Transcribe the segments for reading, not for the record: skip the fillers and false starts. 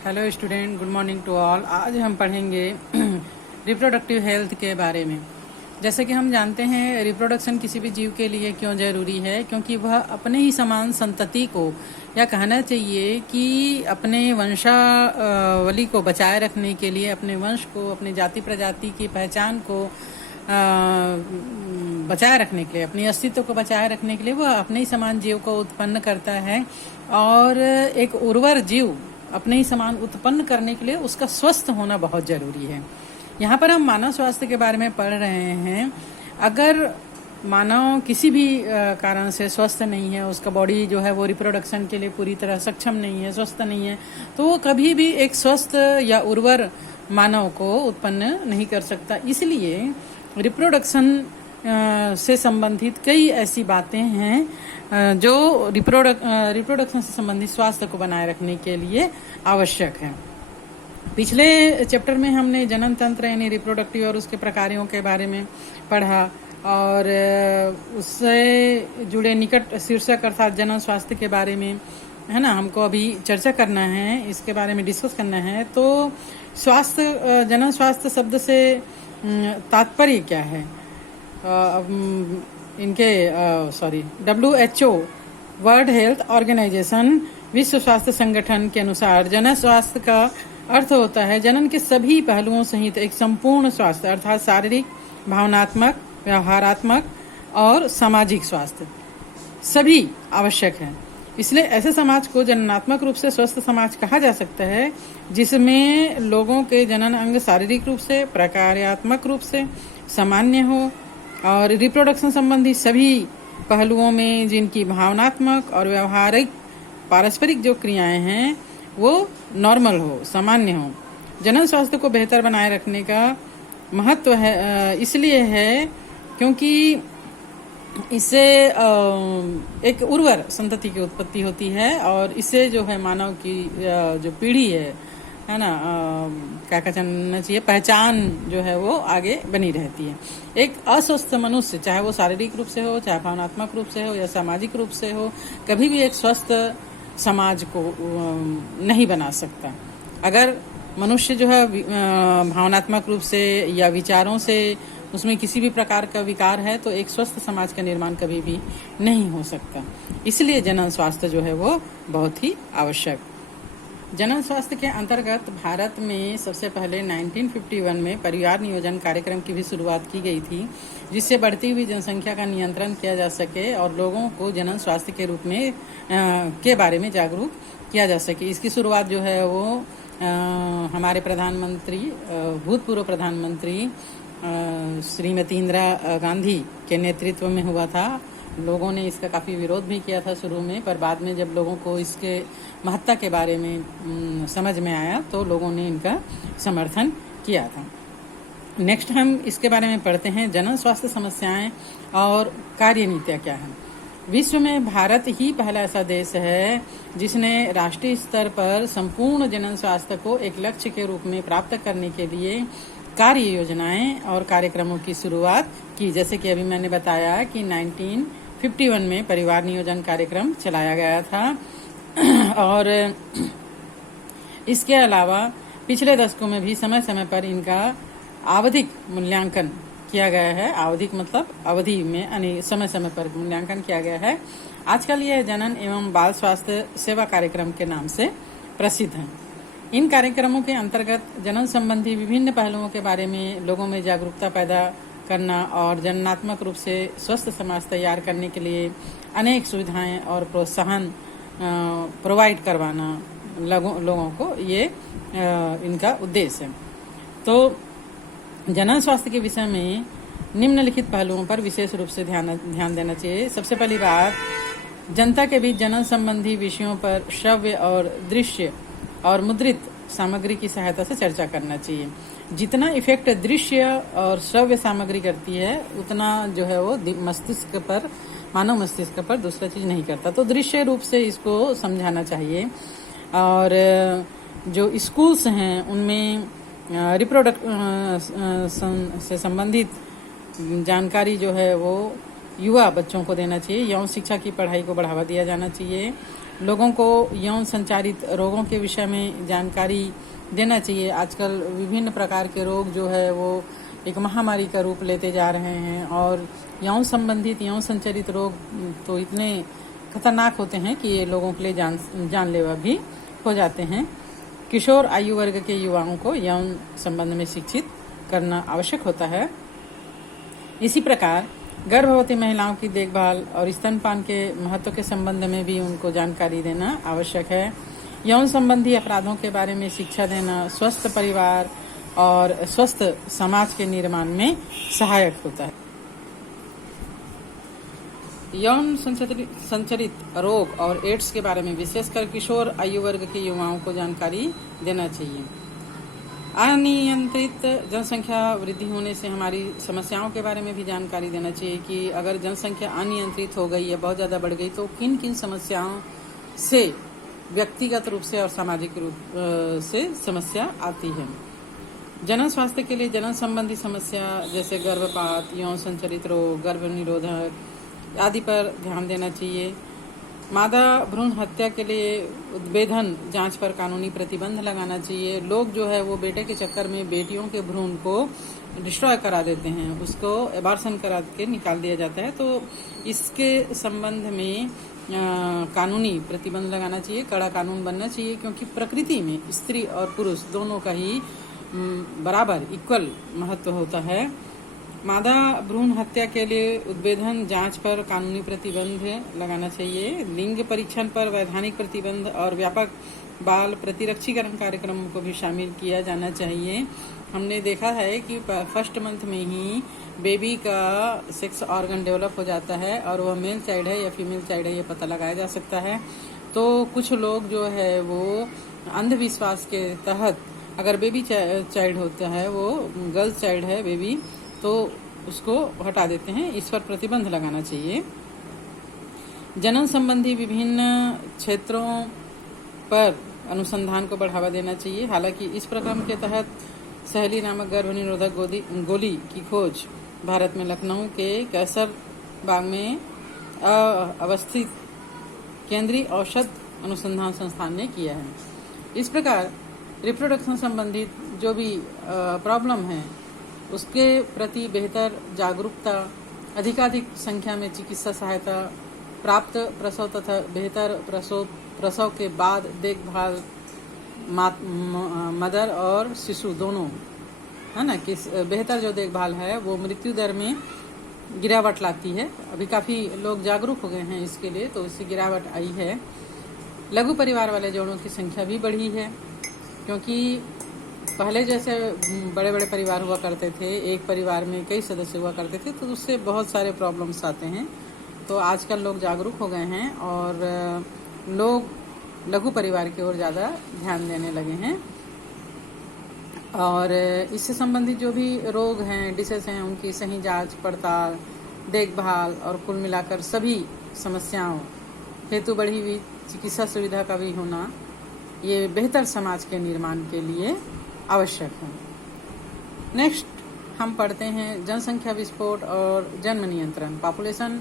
Hello student, good morning to all. आज हम पढ़ेंगे रिप्रोडक्टिव हेल्थ के बारे में। जैसे कि हम जानते हैं रिप्रोडक्शन किसी भी जीव के लिए क्यों जरूरी है, क्योंकि वह अपने ही समान संतति को, या कहना चाहिए कि अपने वंशावली को बचाए रखने के लिए, अपने वंश को, अपनी जाति प्रजाति की पहचान को बचाए रखने के लिए, अपनी अस्तित्व को बचाए रखने के लिए वह अपने ही समान जीव को उत्पन्न करता है। और एक उर्वर जीव अपने ही समान उत्पन्न करने के लिए उसका स्वस्थ होना बहुत जरूरी है। यहाँ पर हम मानव स्वास्थ्य के बारे में पढ़ रहे हैं। अगर मानव किसी भी कारण से स्वस्थ नहीं है, उसका बॉडी जो है वो रिप्रोडक्शन के लिए पूरी तरह सक्षम नहीं है, स्वस्थ नहीं है, तो वो कभी भी एक स्वस्थ या उर्वर मानव को उत्पन्न नहीं कर सकता। इसलिए रिप्रोडक्शन से संबंधित कई ऐसी बातें हैं जो रिप्रोडक्शन से संबंधित स्वास्थ्य को बनाए रखने के लिए आवश्यक है। पिछले चैप्टर में हमने जनन तंत्र यानी रिप्रोडक्टिव और उसके प्रकारों के बारे में पढ़ा, और उससे जुड़े निकट शीर्षक अर्थात जनन स्वास्थ्य के बारे में, है ना, हमको अभी चर्चा करना है, इसके बारे में डिस्कस करना है। तो स्वास्थ्य, जनन स्वास्थ्य शब्द से तात्पर्य क्या है? इनके WHO वर्ल्ड हेल्थ ऑर्गेनाइजेशन, विश्व स्वास्थ्य संगठन के अनुसार जनन स्वास्थ्य का अर्थ होता है जनन के सभी पहलुओं सहित एक संपूर्ण स्वास्थ्य, अर्थात शारीरिक, भावनात्मक, व्यवहारात्मक और सामाजिक स्वास्थ्य सभी आवश्यक है। इसलिए ऐसे समाज को जननात्मक रूप से स्वस्थ समाज कहा जा सकता है जिसमें लोगों के जनन अंग शारीरिक रूप से, प्रकार्यात्मक रूप से सामान्य हो और रिप्रोडक्शन संबंधी सभी पहलुओं में जिनकी भावनात्मक और व्यवहारिक पारस्परिक जो क्रियाएं हैं वो नॉर्मल हो, सामान्य हो। जनन स्वास्थ्य को बेहतर बनाए रखने का महत्व है, इसलिए है क्योंकि इससे एक उर्वर संतति की उत्पत्ति होती है और इससे जो है मानव की जो पीढ़ी है ना, क्या कहना चाहिए, पहचान जो है वो आगे बनी रहती है। एक अस्वस्थ मनुष्य, चाहे वो शारीरिक रूप से हो, चाहे भावनात्मक रूप से हो या सामाजिक रूप से हो, कभी भी एक स्वस्थ समाज को नहीं बना सकता। अगर मनुष्य जो है भावनात्मक रूप से या विचारों से उसमें किसी भी प्रकार का विकार है तो एक स्वस्थ समाज का निर्माण कभी भी नहीं हो सकता। इसलिए जनन स्वास्थ्य जो है वो बहुत ही आवश्यक। जनन स्वास्थ्य के अंतर्गत भारत में सबसे पहले 1951 में परिवार नियोजन कार्यक्रम की भी शुरुआत की गई थी, जिससे बढ़ती हुई जनसंख्या का नियंत्रण किया जा सके और लोगों को जनन स्वास्थ्य के रूप में के बारे में जागरूक किया जा सके। इसकी शुरुआत जो है वो हमारे प्रधानमंत्री, भूतपूर्व प्रधानमंत्री श्रीमती इंदिरा गांधी के नेतृत्व में हुआ था। लोगों ने इसका काफ़ी विरोध भी किया था शुरू में, पर बाद में जब लोगों को इसके महत्ता के बारे में समझ में आया तो लोगों ने इनका समर्थन किया था। नेक्स्ट हम इसके बारे में पढ़ते हैं, जनन स्वास्थ्य समस्याएं और कार्यनीतियाँ क्या हैं। विश्व में भारत ही पहला ऐसा देश है जिसने राष्ट्रीय स्तर पर संपूर्ण जनन स्वास्थ्य को एक लक्ष्य के रूप में प्राप्त करने के लिए कार्य योजनाएं और कार्यक्रमों की शुरुआत की। जैसे कि अभी मैंने बताया कि 1951 में परिवार नियोजन कार्यक्रम चलाया गया था और इसके अलावा पिछले दशकों में भी समय समय पर इनका आवधिक मूल्यांकन किया गया है। आवधिक मतलब अवधि में, यानी समय समय पर मूल्यांकन किया गया है। आजकल यह जनन एवं बाल स्वास्थ्य सेवा कार्यक्रम के नाम से प्रसिद्ध है। इन कार्यक्रमों के अंतर्गत जनन संबंधी विभिन्न पहलुओं के बारे में लोगों में जागरूकता पैदा करना और जननात्मक रूप से स्वस्थ समाज तैयार करने के लिए अनेक सुविधाएं और प्रोत्साहन प्रोवाइड करवाना लोगों को, ये इनका उद्देश्य है। तो जनन स्वास्थ्य के विषय में निम्नलिखित पहलुओं पर विशेष रूप से ध्यान देना चाहिए। सबसे पहली बात, जनता के बीच जनन संबंधी विषयों पर श्रव्य और दृश्य और मुद्रित सामग्री की सहायता से चर्चा करना चाहिए। जितना इफेक्ट दृश्य और श्रव्य सामग्री करती है उतना जो है वो मस्तिष्क पर, मानव मस्तिष्क पर दूसरा चीज नहीं करता। तो दृश्य रूप से इसको समझाना चाहिए। और जो स्कूल्स हैं उनमें रिप्रोडक्शन से संबंधित जानकारी जो है वो युवा बच्चों को देना चाहिए। यौन शिक्षा की पढ़ाई को बढ़ावा दिया जाना चाहिए लोगों को यौन संचारित रोगों के विषय में जानकारी देना चाहिए। आजकल विभिन्न प्रकार के रोग जो है वो एक महामारी का रूप लेते जा रहे हैं और यौन संबंधित यौन संचारित रोग तो इतने खतरनाक होते हैं कि ये लोगों के लिए जानलेवा भी हो जाते हैं। किशोर आयु वर्ग के युवाओं को यौन संबंध में शिक्षित करना आवश्यक होता है। इसी प्रकार गर्भवती महिलाओं की देखभाल और स्तनपान के महत्व के संबंध में भी उनको जानकारी देना आवश्यक है। यौन संबंधी अपराधों के बारे में शिक्षा देना स्वस्थ परिवार और स्वस्थ समाज के निर्माण में सहायक होता है। यौन संचरित रोग और एड्स के बारे में विशेषकर किशोर आयु वर्ग के युवाओं को जानकारी देना चाहिए। अनियंत्रित जनसंख्या वृद्धि होने से हमारी समस्याओं के बारे में भी जानकारी देना चाहिए कि अगर जनसंख्या अनियंत्रित हो गई या बहुत ज़्यादा बढ़ गई तो किन किन समस्याओं से व्यक्तिगत रूप से और सामाजिक रूप से समस्या आती है। जनन स्वास्थ्य के लिए जनन संबंधी समस्या जैसे गर्भपात, यौन संचरित रोग, गर्भ निरोधक आदि पर ध्यान देना चाहिए। मादा भ्रूण हत्या के लिए उद्भेदन जांच पर कानूनी प्रतिबंध लगाना चाहिए। लोग जो है वो बेटे के चक्कर में बेटियों के भ्रूण को डिस्ट्रॉय करा देते हैं, उसको एबार्शन करा के निकाल दिया जाता है। तो इसके संबंध में कानूनी प्रतिबंध लगाना चाहिए, कड़ा कानून बनना चाहिए, क्योंकि प्रकृति में स्त्री और पुरुष दोनों का ही बराबर इक्वल महत्व होता है। मादा भ्रूण हत्या के लिए उद्भेदन जांच पर कानूनी प्रतिबंध लगाना चाहिए। लिंग परीक्षण पर वैधानिक प्रतिबंध और व्यापक बाल प्रतिरक्षीकरण कार्यक्रमों को भी शामिल किया जाना चाहिए। हमने देखा है कि फर्स्ट मंथ में ही बेबी का सेक्स ऑर्गन डेवलप हो जाता है और वह मेल चाइल्ड है या फीमेल चाइल्ड है ये पता लगाया जा सकता है। तो कुछ लोग जो है वो अंधविश्वास के तहत अगर बेबी चाइल्ड होता है, वो गर्ल्स चाइल्ड है बेबी, तो उसको हटा देते हैं। इस पर प्रतिबंध लगाना चाहिए। जनन संबंधी विभिन्न क्षेत्रों पर अनुसंधान को बढ़ावा देना चाहिए। हालांकि इस प्रक्रम के तहत सहेली नामक गर्भ निरोधक गोली की खोज भारत में लखनऊ के कैसर बाग में अवस्थित केंद्रीय औषध अनुसंधान संस्थान ने किया है। इस प्रकार रिप्रोडक्शन संबंधित जो भी प्रॉब्लम है उसके प्रति बेहतर जागरूकता, अधिकाधिक संख्या में चिकित्सा सहायता, प्राप्त प्रसव तथा बेहतर प्रसव के बाद देखभाल मदर और शिशु दोनों, है ना, कि बेहतर जो देखभाल है वो मृत्यु दर में गिरावट लाती है। अभी काफ़ी लोग जागरूक हो गए हैं इसके लिए, तो इससे गिरावट आई है। लघु परिवार वाले जोड़ों की संख्या भी बढ़ी है, क्योंकि पहले जैसे बड़े बड़े परिवार हुआ करते थे, एक परिवार में कई सदस्य हुआ करते थे, तो उससे बहुत सारे प्रॉब्लम्स आते हैं। तो आजकल लोग जागरूक हो गए हैं और लोग लघु परिवार की ओर ज़्यादा ध्यान देने लगे हैं। और इससे संबंधित जो भी रोग हैं, डिसेस हैं, उनकी सही जांच पड़ताल, देखभाल और कुल मिलाकर सभी समस्याओं हेतु बढ़ी हुई चिकित्सा सुविधा का भी होना ये बेहतर समाज के निर्माण के लिए आवश्यक है। नेक्स्ट हम पढ़ते हैं जनसंख्या विस्फोट और जन्म नियंत्रण, population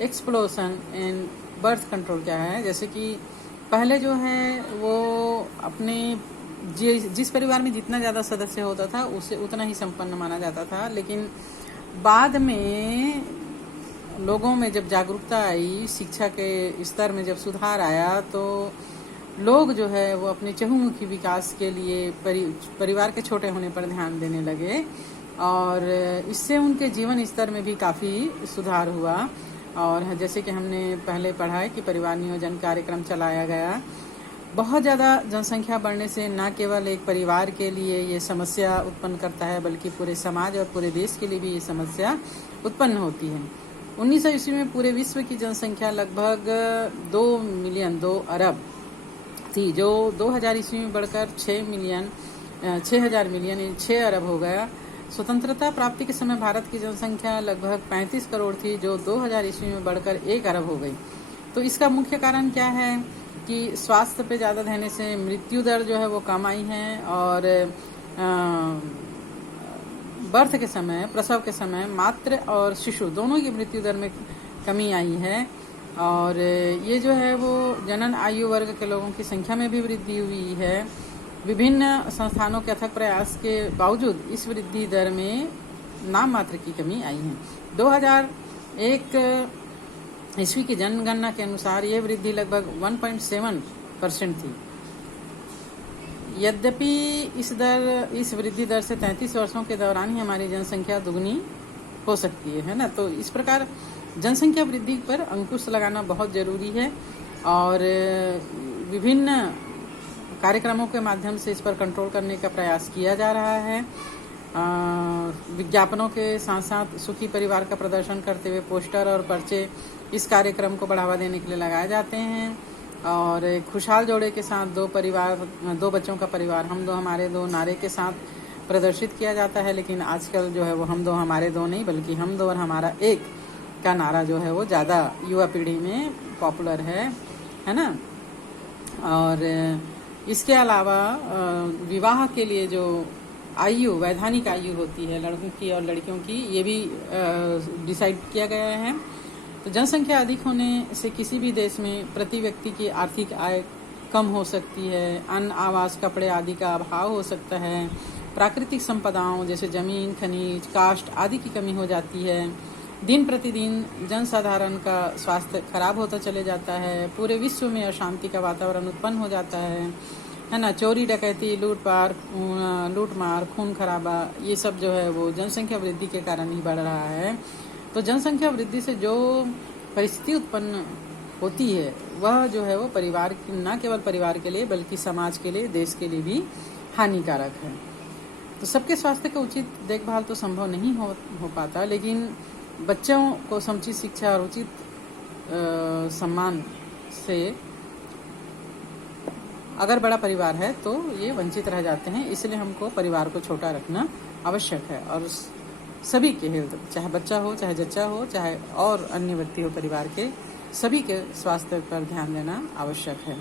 explosion and birth control क्या है। जैसे कि पहले जो है वो अपने जिस परिवार में जितना ज़्यादा सदस्य होता था उसे उतना ही संपन्न माना जाता था, लेकिन बाद में लोगों में जब जागरूकता आई, शिक्षा के स्तर में जब सुधार आया, तो लोग जो है वो अपने चहुमुखी विकास के लिए परिवार के छोटे होने पर ध्यान देने लगे और इससे उनके जीवन स्तर में भी काफ़ी सुधार हुआ। और जैसे कि हमने पहले पढ़ा है कि परिवार नियोजन कार्यक्रम चलाया गया। बहुत ज़्यादा जनसंख्या बढ़ने से न केवल एक परिवार के लिए ये समस्या उत्पन्न करता है, बल्कि पूरे समाज और पूरे देश के लिए भी ये समस्या उत्पन्न होती है। 1900 ईस्वी में पूरे विश्व की जनसंख्या लगभग 2 अरब थी, जो 2000 ईस्वी में बढ़कर 6,000 मिलियन 6 अरब हो गया। स्वतंत्रता प्राप्ति के समय भारत की जनसंख्या लगभग 35 करोड़ थी, जो 2000 ईस्वी में बढ़कर 1 अरब हो गई। तो इसका मुख्य कारण क्या है कि स्वास्थ्य पे ज़्यादा ध्यान से मृत्यु दर जो है वो कम आई है और बर्थ के समय, प्रसव के समय मातृ और शिशु दोनों की मृत्यु दर में कमी आई है। और ये जो है वो जनन आयु वर्ग के लोगों की संख्या में भी वृद्धि हुई है। विभिन्न संस्थानों के अथक प्रयास के बावजूद इस वृद्धि दर में नाम मात्र की कमी आई है। 2001 ईस्वी की जनगणना के अनुसार ये वृद्धि लगभग 1.7% थी। यद्यपि इस वृद्धि दर से 33 वर्षों के दौरान ही हमारी जनसंख्या दुगनी हो सकती है ना। तो इस प्रकार जनसंख्या वृद्धि पर अंकुश लगाना बहुत जरूरी है और विभिन्न कार्यक्रमों के माध्यम से इस पर कंट्रोल करने का प्रयास किया जा रहा है। विज्ञापनों के साथ साथ सुखी परिवार का प्रदर्शन करते हुए पोस्टर और पर्चे इस कार्यक्रम को बढ़ावा देने के लिए लगाए जाते हैं और खुशहाल जोड़े के साथ दो बच्चों का परिवार हम दो हमारे दो नारे के साथ प्रदर्शित किया जाता है। लेकिन आजकल जो है वो हम दो हमारे दो नहीं बल्कि हम दो और हमारा एक का नारा जो है वो ज़्यादा युवा पीढ़ी में पॉपुलर है ना। और इसके अलावा विवाह के लिए जो वैधानिक आयु होती है लड़कों की और लड़कियों की, ये भी डिसाइड किया गया है। तो जनसंख्या अधिक होने से किसी भी देश में प्रति व्यक्ति की आर्थिक आय कम हो सकती है, अन्न आवास कपड़े आदि का अभाव हो सकता है, प्राकृतिक संपदाओं जैसे जमीन खनिज काष्ठ आदि की कमी हो जाती है। दिन प्रतिदिन जनसाधारण का स्वास्थ्य खराब होता चले जाता है, पूरे विश्व में अशांति का वातावरण उत्पन्न हो जाता है ना। चोरी डकैती लूटमार खून खराबा ये सब जो है वो जनसंख्या वृद्धि के कारण ही बढ़ रहा है। तो जनसंख्या वृद्धि से जो परिस्थिति उत्पन्न होती है वह जो है वो परिवार न केवल परिवार के लिए बल्कि समाज के लिए देश के लिए भी हानिकारक है। तो सबके स्वास्थ्य का उचित देखभाल तो संभव नहीं हो पाता, लेकिन बच्चों को समुचित शिक्षा और उचित सम्मान से अगर बड़ा परिवार है तो ये वंचित रह जाते हैं। इसलिए हमको परिवार को छोटा रखना आवश्यक है और सभी के हेल्थ, चाहे बच्चा हो चाहे जच्चा हो चाहे और अन्य व्यक्ति हो परिवार के, सभी के स्वास्थ्य पर ध्यान देना आवश्यक है।